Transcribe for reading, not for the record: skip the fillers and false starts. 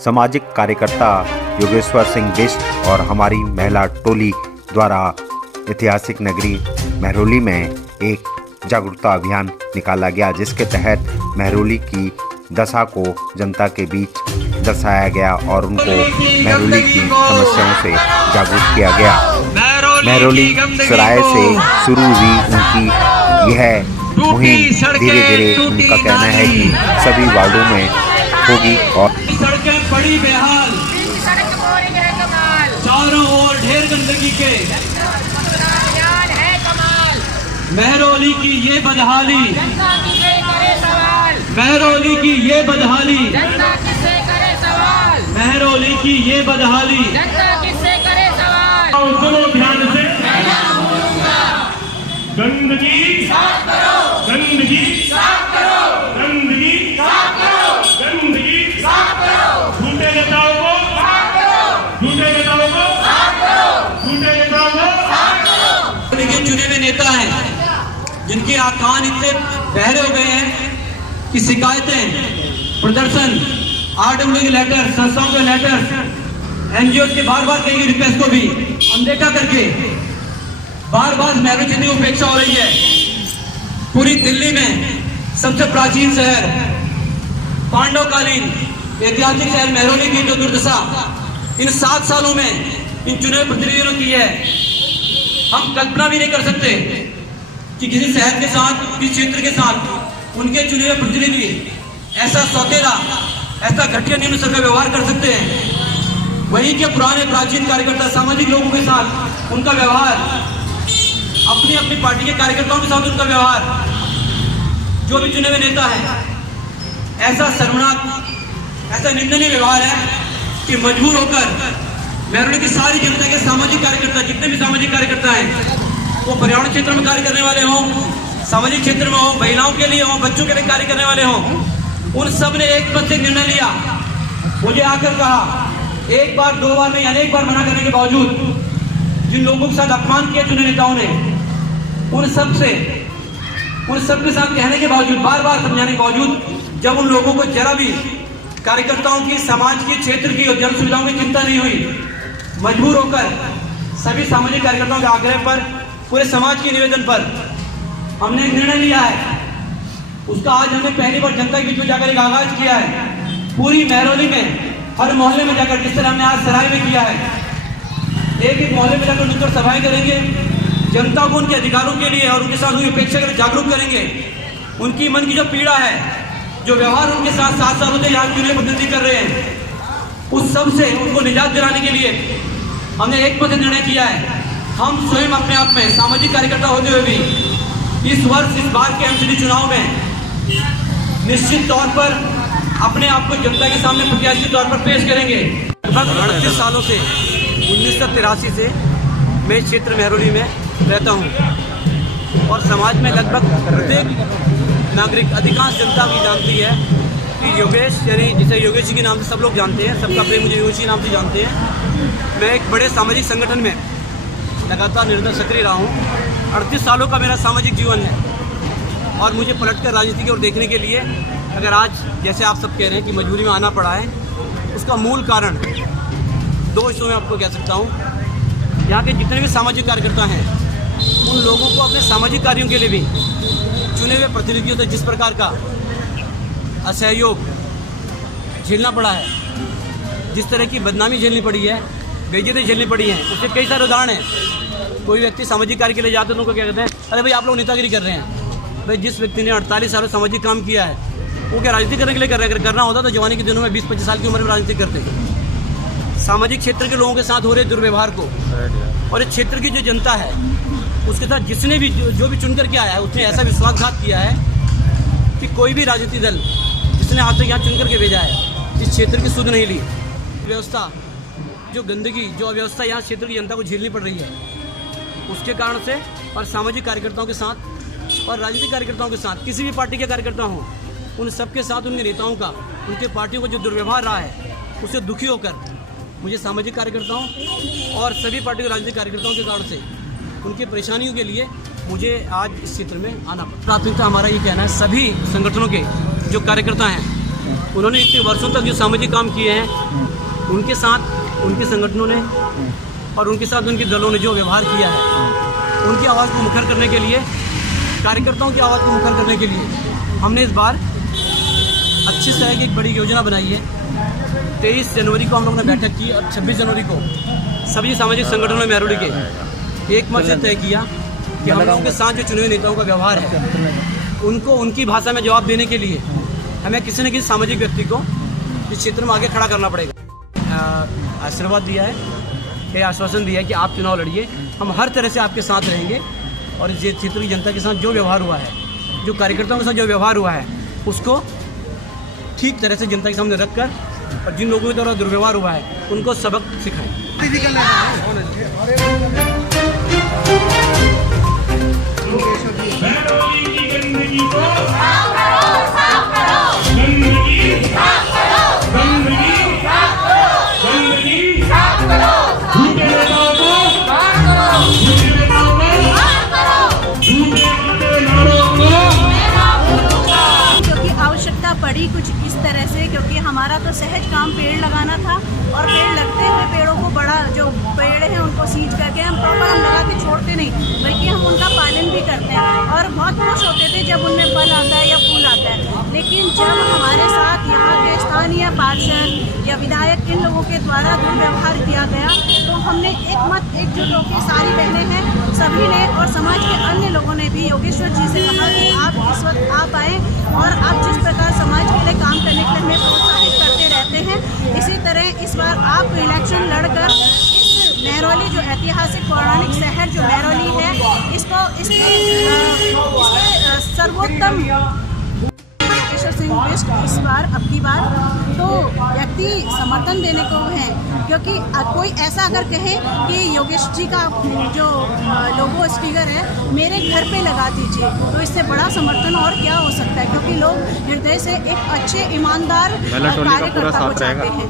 सामाजिक कार्यकर्ता योगेश्वर सिंह बिष्ट और हमारी महिला टोली द्वारा ऐतिहासिक नगरी महरौली में एक जागरूकता अभियान निकाला गया, जिसके तहत महरौली की दशा को जनता के बीच दर्शाया गया और उनको महरौली की समस्याओं से जागरूक किया गया। महरौली सराय से शुरू हुई उनकी यह मुहिम धीरे धीरे उनका कहना है कि सभी वार्डों में होगी और सड़कें बड़ी बेहाल, चारों ओर ढेर गंदगी के महरौली की ये बदहाली, महरौली की ये बदहाली, महरौली की ये बदहाली, सुनो ध्यान से, गंदगी साफ करो, गंदगी साफ करो, गंदगी साफ करो, गंदगी साफ करो, झूठे नेताओं को साफ करो, झूठे नेताओं को साफ करो, झूठे नेताओं को साफ करो। लेकिन चुने हुए नेता हैं जिनके कान इतने बहरे हो गए हैं कि शिकायतें, प्रदर्शन, RWA के लेटर, संस्थाओं के लेटर, NGO के बार बार कई रिक्वेस्ट को भी अनदेखा करके बार बार महरौली क्षेत्र की उपेक्षा हो रही है। पूरी दिल्ली में सबसे प्राचीन शहर, पांडवकालीन ऐतिहासिक शहर महरौली की जो दुर्दशा इन 7 सालों में इन चुने हुए प्रतिनिधियों की है, हम कल्पना भी नहीं कर सकते कि किसी शहर के साथ, किसी क्षेत्र के साथ उनके चुने हुए प्रतिनिधि ऐसा सौतेला, ऐसा घटिया निम्न स्तर का व्यवहार कर सकते हैं। वहीं के पुराने प्राचीन कार्यकर्ता, सामाजिक लोगों के साथ उनका व्यवहार, अपनी अपनी पार्टी के कार्यकर्ताओं के साथ उनका व्यवहार, जो भी चुने हुए नेता है, ऐसा शर्मनाक, ऐसा निंदनीय व्यवहार है कि मजबूर होकर महरौली की सारी जनता के सामाजिक कार्यकर्ता, जितने भी सामाजिक कार्यकर्ता हैं, वो पर्यावरण क्षेत्र में कार्य करने वाले हों, सामाजिक क्षेत्र में हो, महिलाओं के लिए हो, बच्चों के लिए कार्य करने वाले हों, उन सब ने एक पद से निर्णय लिया, मुझे आकर कहा, एक बार, 2 बार नहीं, अनेक बार मना करने के बावजूद जिन लोगों के साथ अपमान किया चुने नेताओं ने, उन सब के साथ कहने के बावजूद, बार बार समझाने के बावजूद, जब उन लोगों को जरा भी कार्यकर्ताओं की, समाज की, क्षेत्र की और जन सुविधाओं की चिंता नहीं हुई, मजबूर होकर सभी सामाजिक कार्यकर्ताओं के आग्रह पर, पूरे समाज के निवेदन पर हमने एक निर्णय लिया है। उसका आज हमने पहली बार जनता के बीच में जाकर एक आगाज किया है। पूरी महरौली में, हर मोहल्ले में जाकर, जिस तरह हमने आज सराय में किया है, एक मोहल्ले में जाकर नुक्कड़ सभाएं करेंगे, जनता को उनके अधिकारों के लिए और उनके साथ हुई उपेक्षा के लिए जागरूक करेंगे। उनकी मन की जो पीड़ा है, जो व्यवहार उनके साथ 7 सालों से यहाँ चुने प्रतिनिधि कर रहे हैं, उस सब से उनको निजात दिलाने के लिए हमने एक पद निर्णय किया है। हम स्वयं अपने आप में सामाजिक कार्यकर्ता होते हुए भी इस वर्ष, इस बार के MCD चुनाव में निश्चित तौर पर अपने आप को जनता के सामने प्रत्याशी के तौर पर पेश करेंगे। लगभग 38 सालों से, 1983 से मैं इस क्षेत्र महरौली में रहता हूँ और समाज में लगभग प्रत्येक नागरिक, अधिकांश जनता भी जानती है कि योगेश, यानी जिसे योगेश जी के नाम से सब लोग जानते हैं, सबका प्रेम मुझे योगेश जी के नाम से जानते हैं। मैं एक बड़े सामाजिक संगठन में लगातार निरंतर सक्रिय रहा हूँ। 38 सालों का मेरा सामाजिक जीवन है और मुझे पलटकर राजनीति की ओर देखने के लिए, अगर आज जैसे आप सब कह रहे हैं कि मजबूरी में आना पड़ा है, उसका मूल कारण 2 हिस्सों में आपको कह सकता हूँ। यहाँ के जितने भी सामाजिक कार्यकर्ता हैं, उन लोगों को अपने सामाजिक कार्यों के लिए भी चुने हुए प्रतिनिधियों से जिस प्रकार का असहयोग झेलना पड़ा है, जिस तरह की बदनामी झेलनी पड़ी है, बेइज्जती झेलनी पड़ी है, उसके कई सारे उदाहरण हैं। कोई व्यक्ति सामाजिक कार्य के लिए जाते हैं तो उनको क्या कहते हैं, अरे भाई आप लोग नेतागिरी कर रहे हैं। भाई जिस व्यक्ति ने 48 सालों सामाजिक काम किया है, वो क्या राजनीति करने के लिए कर रहे हैं? अगर करना होता तो जवानी के दिनों में 20-25 साल की उम्र में राजनीति करते। सामाजिक क्षेत्र के लोगों के साथ हो रहे दुर्व्यवहार को, और इस क्षेत्र की जो जनता है उसके साथ जिसने भी, जो भी चुनकर के आया है, उसने ऐसा विश्वासघात किया है कि कोई भी राजनीतिक दल जिसने आज तक यहाँ चुन करके भेजा है, इस क्षेत्र की सुध नहीं ली। व्यवस्था, जो गंदगी, जो अव्यवस्था यहाँ क्षेत्र की जनता को झेलनी पड़ रही है, उसके कारण से, और सामाजिक कार्यकर्ताओं के साथ और राजनीतिक कार्यकर्ताओं के साथ, किसी भी पार्टी के कार्यकर्ता हों, उन सबके साथ उनके नेताओं का, उनके पार्टियों का जो दुर्व्यवहार रहा है, उससे दुखी होकर मुझे सामाजिक कार्यकर्ताओं और सभी पार्टी के राजनीतिक कार्यकर्ताओं के कारण से उनकी परेशानियों के लिए मुझे आज इस क्षेत्र में आना पड़ा। प्राथमिकता हमारा ये कहना है, सभी संगठनों के जो कार्यकर्ता हैं उन्होंने इतने वर्षों तक जो सामाजिक काम किए हैं, उनके साथ उनके संगठनों ने और उनके साथ उनके दलों ने जो व्यवहार किया है, उनकी आवाज़ को मुखर करने के लिए, कार्यकर्ताओं की आवाज़ को मुखर करने के लिए हमने इस बार अच्छी तरह की एक बड़ी योजना बनाई है। 23 जनवरी को हम लोगों ने बैठक की और 26 जनवरी को सभी सामाजिक संगठनों में महरौली के एक मत से तय किया कि हम लोगों के साथ जो चुने हुए नेताओं का व्यवहार है, उनको उनकी भाषा में जवाब देने के लिए हमें किसी न किसी सामाजिक व्यक्ति को इस क्षेत्र में आगे खड़ा करना पड़ेगा। आशीर्वाद दिया है, ये आश्वासन दिया है कि आप चुनाव लड़िए, हम हर तरह से आपके साथ रहेंगे और इस क्षेत्र की जनता के साथ जो व्यवहार हुआ है, जो कार्यकर्ताओं के साथ जो व्यवहार हुआ है, उसको ठीक तरह से जनता के सामने रखकर और जिन लोगों के द्वारा दुर्व्यवहार हुआ है उनको सबक सिखाएं। महरौली की गंदगी को साफ करो, साफ करो। गंदगी साफ करो, गंदगी साफ करो, गंदगी साफ करो। झूठे नेताओं को साफ करो, झूठे नेताओं को साफ करो, झूठे वादे नारों को मैं ना भूलूंगा। क्योंकि आवश्यकता पड़ी कुछ इस तरह से, क्योंकि हमारा तो सहज काम पेड़ लगाना था और पेड़ लगते हुए पेड़ों को बड़ा जो पेड़ हैं उनको सींच करके हम प्रॉपर हम लगा के छोड़ते नहीं, बल्कि हम उनका पालन भी करते हैं और बहुत खुश होते थे जब उनमें फल आता है या फूल आता है। लेकिन जब हमारे साथ यहाँ के स्थानीय पार्षद या विधायक इन लोगों के द्वारा दुर्व्यवहार किया गया, तो हमने एकजुट होकर सारी बहनें हैं सभी ने और समाज के अन्य लोगों ने भी योगेश्वर जी से कहा कि आप इस वक्त आप आएँ और आप जिस प्रकार समाज के लिए काम करने के लिए हमें प्रोत्साहित करते रहते हैं, इसी तरह इस बार आप इलेक्शन लड़कर इस महरौली जो ऐतिहासिक पौराणिक शहर जो महरौली है, इसको इसके सर्वोत्तम योगेश्वर सिंह बिष्ट इस बार अब की बार तो व्यक्ति समर्थन देने को है, क्योंकि कोई ऐसा अगर कहे कि योगेश जी का जो लोगो स्टिकर है मेरे घर पे लगा दीजिए, तो इससे बड़ा समर्थन और क्या हो सकता है, क्योंकि लोग हृदय से एक अच्छे ईमानदार कार्यकर्ता को चाहते हैं।